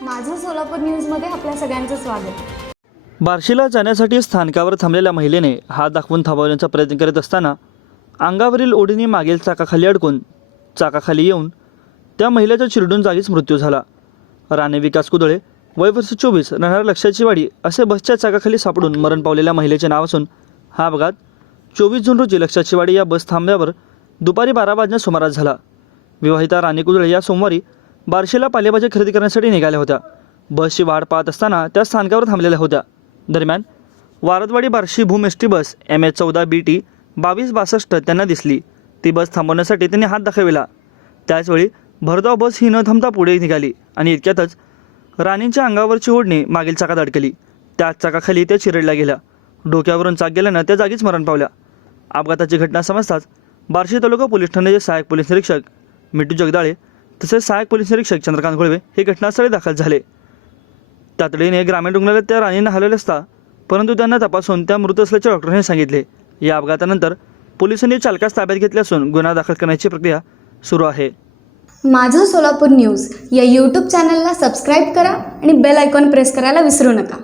सोलापूर न्यूजमध्ये आपल्या सगळ्यांचं स्वागत. बार्शीला जाण्यासाठी स्थानकावर थांबलेल्या महिलेने हात दाखवून थांबवण्याचा प्रयत्न करत असताना अंगावरील ओढीने मागील चाकाखाली अडकून चाकाखाली येऊन त्या महिलेचा चिरडून जागीच मृत्यू झाला. राणे विकास कुदळे वय वर्ष चोवीस राहणार लक्षाची वाडी असे बसच्या चाकाखाली सापडून मरण पावलेल्या महिलेचे नाव असून हा अपघात चोवीस जून रोजी लक्षाची वाडी या बस थांब्यावर दुपारी बारा वाजण्या सुमारास झाला. विवाहिता राणे कुदळे या सोमवारी बार्शीला पालेभाज्या खरेदी करण्यासाठी निघाल्या होत्या. बसची वाट पाहत असताना त्या स्थानकावर थांबलेल्या होत्या. दरम्यान Waradwadi Barshi Bhoom S T bus M H चौदा बी टी बावीस बासष्ट त्यांना दिसली. ती बस थांबवण्यासाठी त्यांनी हात दाखविला. त्याचवेळी भरधाव बस ही न थांबता पुढे निघाली आणि इतक्यातच राणींच्या अंगावरची ओढणी मागील चाकात अडकली. त्याच चाकाखाली त्या चिरडल्या गेल्या. डोक्यावरून चाक गेल्यानं त्या जागीच मरण पावल्या. अपघाताची घटना समजताच बार्शी तालुका पोलीस ठाण्याचे सहाय्यक पोलीस निरीक्षक मिट्टू जगदाळे तसेच सहाय्यक पोलीस निरीक्षक चंद्रकांत घोळवे हे घटनास्थळी दाखल झाले. तातडीने ग्रामीण रुग्णालयात त्या राणींना हलवले असता परंतु त्यांना तपासून त्या मृत असल्याचे डॉक्टरांनी सांगितले. या अपघातानंतर पोलिसांनी चालकास ताब्यात घेतले असून गुन्हा दाखल करण्याची प्रक्रिया सुरू आहे. माझं सोलापूर न्यूज या यूट्यूब चॅनलला सबस्क्राईब करा आणि बेल आयकॉन प्रेस करायला विसरू नका.